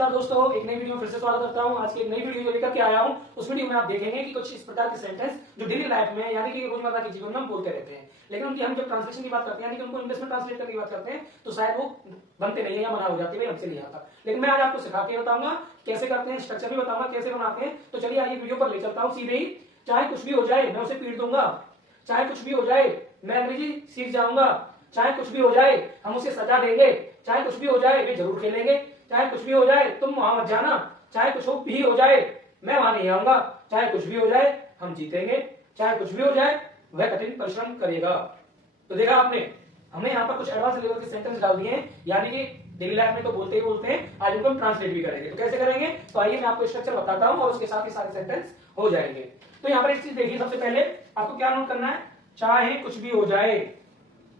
नमस्कार दोस्तों, एक नई वीडियो में फिर से स्वागत करता हूं। आज की एक नई वीडियो जो लेकर के आया हूं, उस वीडियो में आप देखेंगे कि कुछ इस प्रकार के सेंटेंस जो डेली लाइफ में यानी कि रोजमर्रा के जीवन में हम बोलते रहते हैं, लेकिन उनकी हम जब ट्रांसलेशन की बात करते हैं यानी कि उनको इंग्लिश में ट्रांसलेट करने की बात करते हैं तो शायद वो बनते नहीं है या मना हो जाती है, हमसे नहीं आता। लेकिन मैं आज आपको सिखा के बताऊंगा कैसे करते हैं, स्ट्रक्चर भी बताऊंगा कैसे बनाते हैं। तो चलिए आइए वीडियो पर ले चलता हूँ सीधे ही। चाहे कुछ भी हो जाए मैं उसे पीट दूंगा, चाहे कुछ भी हो जाए मैं अंग्रेजी सीख जाऊंगा, चाहे कुछ भी हो जाए हम उसे सजा देंगे, चाहे कुछ भी हो जाए वे जरूर खेलेंगे, चाहे कुछ भी हो जाए तुम वहां मत जाना, चाहे कुछ भी हो जाए मैं वहां नहीं आऊंगा, चाहे कुछ भी हो जाए हम जीतेंगे, चाहे कुछ भी हो जाए वह कठिन परिश्रम करेगा। तो देखा आपने, हमने यहाँ पर कुछ एडवांस लेवल के सेंटेंस डाल दिए हैं, यानी कि डेली लाइफ में तो बोलते ही बोलते हैं, आज उनको हम ट्रांसलेट भी करेंगे। तो कैसे करेंगे, तो आइए मैं आपको स्ट्रक्चर बताता हूँ और उसके साथ ही सारे सेंटेंस हो जाएंगे। तो यहाँ पर एक चीज देखिए, सबसे पहले आपको क्या नोट करना है, चाहे कुछ भी हो जाए,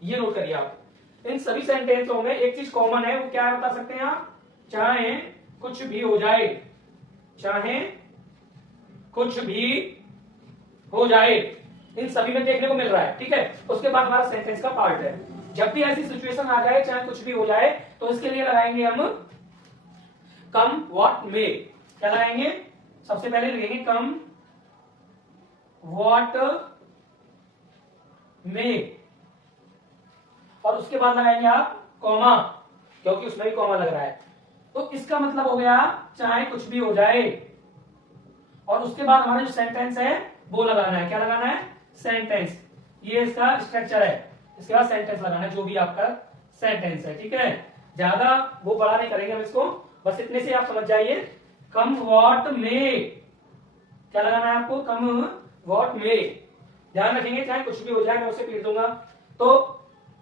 ये नोट करिए आप। इन सभी सेंटेंसों में एक चीज कॉमन है, वो क्या है बता सकते हैं आप, चाहे कुछ भी हो जाए, चाहे कुछ भी हो जाए, इन सभी में देखने को मिल रहा है। ठीक है, उसके बाद हमारा सेंटेंस का पार्ट है, जब भी ऐसी सिचुएशन आ जाए चाहे कुछ भी हो जाए तो इसके लिए लगाएंगे हम कम व्हाट मे। क्या लगाएंगे, सबसे पहले लिखेंगे कम व्हाट मे, और उसके बाद लगाएंगे आप कॉमा, क्योंकि उसमें भी कॉमा लग रहा है। तो इसका मतलब हो गया चाहे कुछ भी हो जाए, और उसके बाद हमारा जो सेंटेंस है वो लगाना है। क्या लगाना है, सेंटेंस। ये इसका स्ट्रक्चर है, इसके बाद सेंटेंस लगाना है, जो भी आपका सेंटेंस है। ठीक है, ज्यादा वो बड़ा नहीं करेंगे हम इसको, बस इतने से आप समझ जाइए। कम व्हाट मे, क्या लगाना है आपको, कम व्हाट मे। ध्यान रखेंगे, चाहे कुछ भी हो जाए मैं उसे पीट दूंगा। तो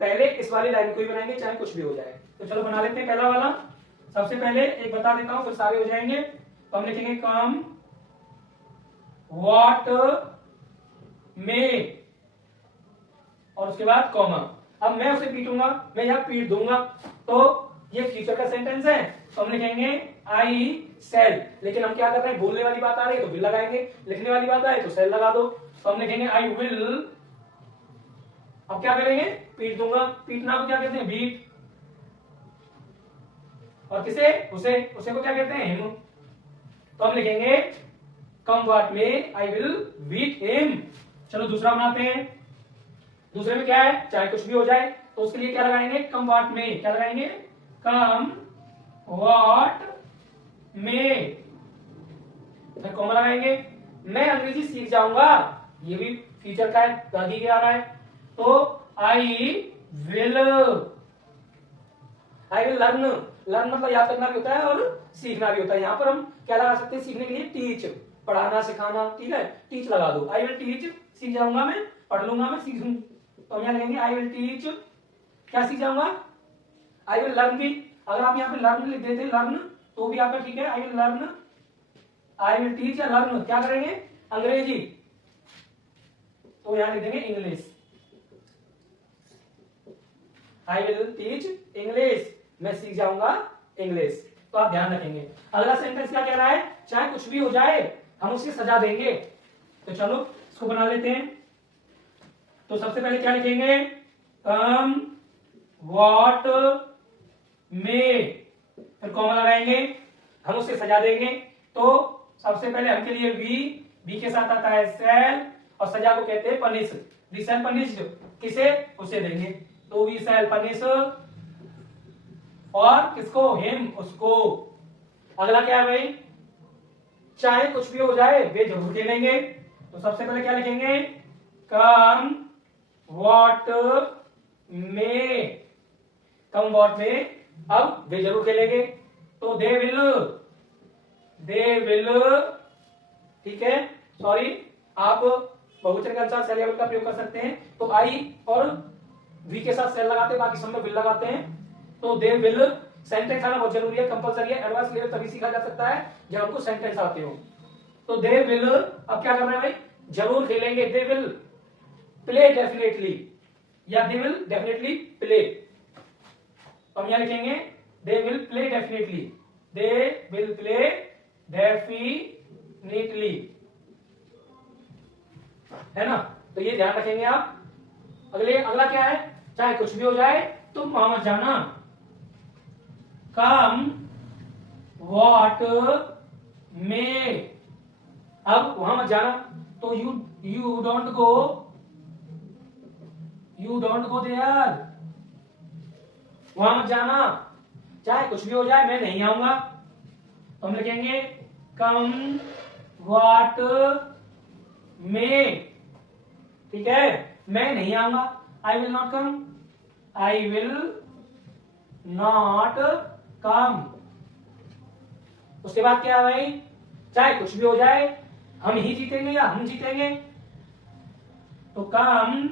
पहले इस वाली लाइन को ही बनाएंगे, चाहे कुछ भी हो जाए। तो चलो बना लेते हैं पहला वाला। सबसे पहले एक बता देता हूं, फिर सारे हो जाएंगे। तो हम लिखेंगे कम व्हाट मे, और उसके बाद कॉमा। अब मैं उसे पीटूंगा, मैं यहां पीट दूंगा, तो ये फ्यूचर का सेंटेंस है, तो हम लिखेंगे आई सेल। लेकिन हम क्या कर रहे हैं, बोलने वाली बात आ रही है तो विल लगाएंगे, लिखने वाली बात आ रही है तो सेल लगा दो। तो हम लिखेंगे आई विल। अब क्या करेंगे, पीट दूंगा, पीटना को क्या कहते हैं, बीट। और किसे, उसे को क्या कहते हैं, हिम। तो हम लिखेंगे कम व्हाट में आई विल बीट हिम। चलो दूसरा बनाते हैं। दूसरे में क्या है, चाहे कुछ भी हो जाए, तो उसके लिए क्या लगाएंगे, कम व्हाट में। क्या लगाएंगे, कम व्हाट में, फिर कॉमा लगाएंगे। मैं अंग्रेजी सीख जाऊंगा, ये भी फीचर का है, दादी के आ रहा है। तो आई विल लर्न। लर्न मतलब याद करना भी होता है और सीखना भी होता है। यहां पर हम क्या लगा सकते हैं, सीखने के लिए टीच, पढ़ाना सिखाना। ठीक है, टीच लगा दो। आई विल टीच, सीख जाऊंगा मैं, पढ़ लूंगा मैं, सीख। तो हम यहां लगेंगे आई विल टीच, क्या सीख जाऊंगा, आई विल लर्न भी। अगर आप यहाँ पे लर्न लिख देते लर्न तो भी आपका ठीक है, I will learn, I will teach या लर्न क्या करेंगे, अंग्रेजी, तो यहां लिख देंगे English. I will teach English, मैं सीख जाऊंगा इंग्लिश। तो आप ध्यान रखेंगे। अगला सेंटेंस क्या कह रहा है, चाहे कुछ भी हो जाए हम उसकी सजा देंगे। तो चलो इसको बना लेते हैं। तो सबसे पहले क्या लिखेंगे, कम व्हाट मे, फिर कॉमा लगाएंगे, हम उसे सजा देंगे। तो सबसे पहले हम के लिए बी के साथ आता है सेल, और सजा को कहते हैं पनिश। वी शैल पनिश्ड, किसे, उसे देंगे। तो वी शैल पनिश, और किसको, हिम, उसको। अगला क्या है भाई, चाहे कुछ भी हो जाए वे जरूर खेलेंगे। तो सबसे पहले क्या लिखेंगे, कम व्हाट मे, कम व्हाट मे, अब वे जरूर खेलेंगे। तो दे विल, ठीक है, सॉरी, आप बहुवचन के अनुसार सेल का प्रयोग कर सकते हैं। तो आई और वी के साथ सेल लगाते हैं, बाकी सब में विल लगाते हैं। तो दे विल, सेंटेंस आना बहुत जरूरी है, कंपलसरी है। एडवांस लेवल तभी सीखा जा सकता है जब हमको सेंटेंस आते हो। तो दे विल, अब क्या कर रहे हैं भाई, जरूर खेलेंगे। दे विल प्ले डेफिनेटली, या दे विल डेफिनेटली प्ले। तो हम यहां लिखेंगे they will play definitely, they will play definitely, है ना। तो ये ध्यान रखेंगे आप। अगला क्या है, चाहे कुछ भी हो जाए तुम वहां मत जाना, कम वॉट में। अब वहां मत जाना, तो यू डोंट गो देयर, वहां मत जाना, चाहे कुछ भी हो जाए मैं नहीं आऊंगा। तो हम लिखेंगे कम व्हाट में, ठीक है, मैं नहीं आऊंगा, I will not come, I will not come. उसके बाद क्या है भाई, चाहे कुछ भी हो जाए, हम ही जीतेंगे या हम जीतेंगे, तो कम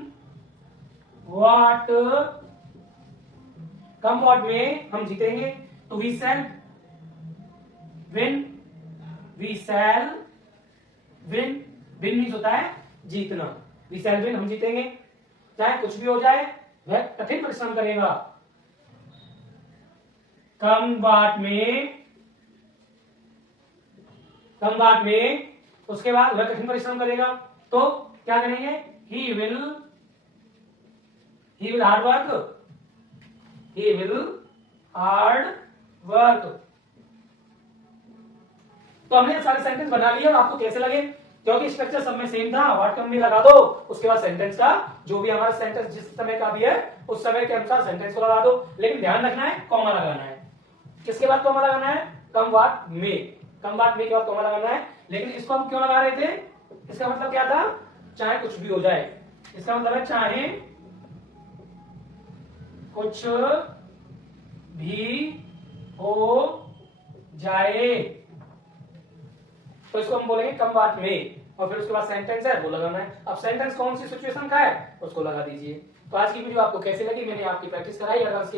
व्हाट में हम जीतेंगे, तो we shall win, we shall win, win means होता है जीतना, वी शैल विन, हम जीतेंगे, चाहे कुछ भी हो जाए, वह कठिन परिश्रम करेगा। कम व्हाट में, उसके बाद वह कठिन परिश्रम करेगा, तो क्या करेंगे, ही विल हार्ड वर्क, तो हमने सारे सेंटेंस बना लिए। और आपको कैसे लगे, क्योंकि स्ट्रक्चर सब में सेम था, व्हाट कम में लगा दो, उसके बाद सेंटेंस का जो भी हमारा सेंटेंस जिस समय का भी है उस समय के अनुसार सेंटेंस को लगा दो, लेकिन ध्यान रखना है कॉमा लगाना है। किसके बाद कॉमा लगाना है, कम व्हाट में के बाद कॉमा लगाना है। लेकिन इसको हम क्यों लगा रहे थे, इसका मतलब क्या था, चाहे कुछ भी हो जाए, इसका मतलब है चाहे कुछ भी हो जाए, तो इसको हम बोलेंगे कम व्हाट में, और फिर उसके बाद सेंटेंस है वो लगाना है। अब सेंटेंस कौन सी सिचुएशन का है उसको लगा दीजिए। तो आज की वीडियो आपको कैसी लगी, मैंने आपकी प्रैक्टिस कराई, एडवांस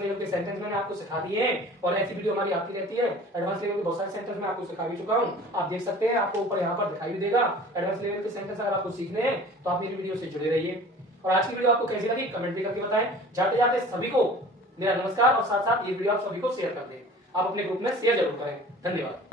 लेवल के सेंटेंस मैंने आपको सिखा दिए हैं, और ऐसी वीडियो हमारी आती रहती है। एडवांस लेवल के बहुत सारे सेंटेंस मैं आपको सिखा भी चुका हूं, आप देख सकते हैं, आपको ऊपर यहाँ पर दिखाई भी देगा। एडवांस लेवल के सेंटेंस अगर आपको सीखने हैं तो आप मेरी वीडियो से जुड़े रहिए। और आज की वीडियो आपको कैसी लगी कमेंट भी करके बताएं। जाते जाते सभी को मेरा नमस्कार, और साथ साथ ये वीडियो आप सभी को शेयर कर दें, आप अपने ग्रुप में शेयर जरूर करें। धन्यवाद।